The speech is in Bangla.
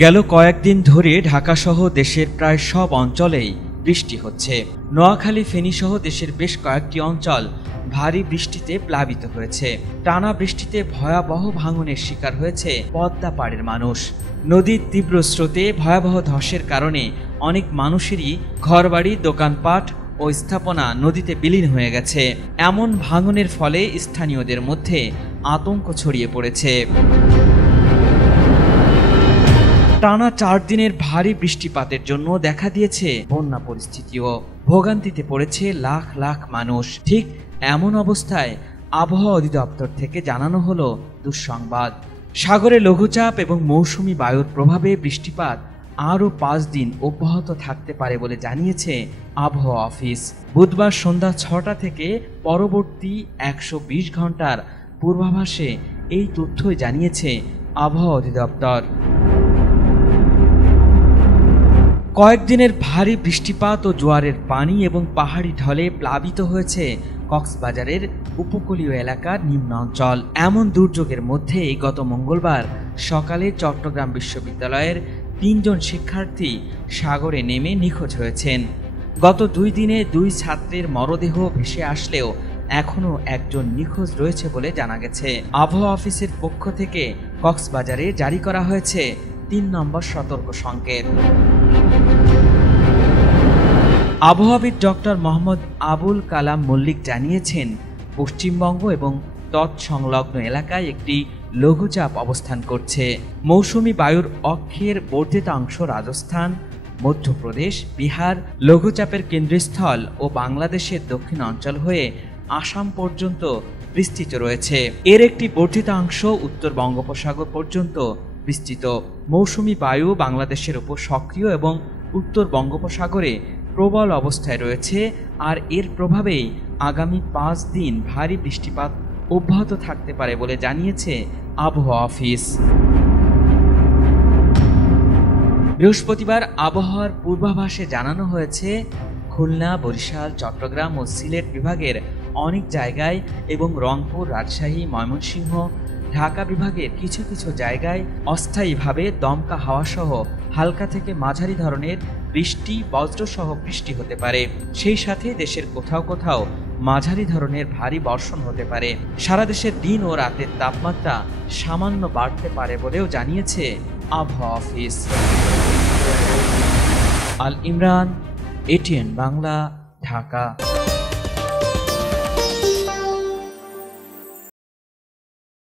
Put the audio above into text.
গেল কয়েকদিন ধরে ঢাকাসহ দেশের প্রায় সব অঞ্চলেই বৃষ্টি হচ্ছে। নোয়াখালী, ফেনী সহ দেশের বেশ কয়েকটি অঞ্চল ভারী বৃষ্টিতে প্লাবিত হয়েছে। টানা বৃষ্টিতে ভয়াবহ ভাঙনের শিকার হয়েছে পদ্মা পাড়ের মানুষ। নদীর তীব্র স্রোতে ভয়াবহ ধসের কারণে অনেক মানুষেরই ঘরবাড়ি, দোকানপাট ও স্থাপনা নদীতে বিলীন হয়ে গেছে। এমন ভাঙনের ফলে স্থানীয়দের মধ্যে আতঙ্ক ছড়িয়ে পড়েছে। টানা 4 দিনের ভারী বৃষ্টিপাতের জন্য দেখা দিয়েছে বন্যা পরিস্থিতিও। ভোগান্তিতে পড়েছে লাখ লাখ মানুষ। ঠিক এমন অবস্থায় আবহাওয়া অধিদপ্তর থেকে জানানো হলো দুঃসংবাদ। সাগরে লঘুচাপ এবং মৌসুমি বায়ুর প্রভাবে বৃষ্টিপাত আরও 5 দিন অব্যাহত থাকতে পারে বলে জানিয়েছে আবহাওয়া অফিস। বুধবার সন্ধ্যা 6টা থেকে পরবর্তী 120 ঘন্টার পূর্বাভাসে এই তথ্যই জানিয়েছে আবহাওয়া অধিদপ্তর। কয়েকদিনের ভারী বৃষ্টিপাত ও জোয়ারের পানি এবং পাহাড়ি ঢলে প্লাবিত হয়েছে কক্সবাজারের উপকূলীয় এলাকার নিম্নাঞ্চল। এমন দুর্যোগের মধ্যেই গত মঙ্গলবার সকালে চট্টগ্রাম বিশ্ববিদ্যালয়ের 3 জন শিক্ষার্থী সাগরে নেমে নিখোঁজ হয়েছেন। গত 2 দিনে 2 ছাত্রের মরদেহ ভেসে আসলেও এখনও একজন নিখোঁজ রয়েছে বলে জানা গেছে। আবহাওয়া অফিসের পক্ষ থেকে কক্সবাজারে জারি করা হয়েছে 3 নম্বর সতর্ক সংকেত। আবহাওয়াবিদ ডক্টর মোহাম্মদ আবুল কালাম মল্লিক জানিয়েছেন, পশ্চিমবঙ্গ এবং তৎসংলগ্ন এলাকায় একটি লঘুচাপ অবস্থান করছে। মৌসুমি বায়ুর অক্ষের বর্ধিতাংশ রাজস্থান, মধ্যপ্রদেশ, বিহার, লঘুচাপের কেন্দ্রস্থল ও বাংলাদেশের দক্ষিণাঞ্চল হয়ে আসাম পর্যন্ত বিস্তৃত রয়েছে। এর একটি বর্ধিতাংশ উত্তর বঙ্গোপসাগর পর্যন্ত বিস্তৃত। মৌসুমি বায়ু বাংলাদেশের উপর সক্রিয় এবং উত্তর বঙ্গোপসাগরে প্রবল অবস্থায় রয়েছে। আর এর প্রভাবেই আগামী 5 দিন ভারী বৃষ্টিপাত অব্যাহত থাকতে পারে বলে জানিয়েছে আবহাওয়া অফিস। বৃহস্পতিবার আবহাওয়ার পূর্বাভাসে জানানো হয়েছে, খুলনা, বরিশাল, চট্টগ্রাম ও সিলেট বিভাগের অনেক জায়গায় এবং রংপুর, রাজশাহী, ময়মনসিংহ, ঢাকা বিভাগের কিছু কিছু জায়গায় অস্থায়ীভাবে দমকা হাওয়াসহ হালকা থেকে মাঝারি ধরনের বৃষ্টি, বজ্রসহ বৃষ্টি হতে পারে। সেই সাথে দেশের কোথাও কোথাও মাঝারি ধরনের ভারী বর্ষণ হতে পারে। সারা দেশের দিন ও রাতের তাপমাত্রা সামান্য বাড়তে পারে বলেও জানিয়েছে আবহাওয়া অফিস। আল ইমরান, ATN বাংলা, ঢাকা।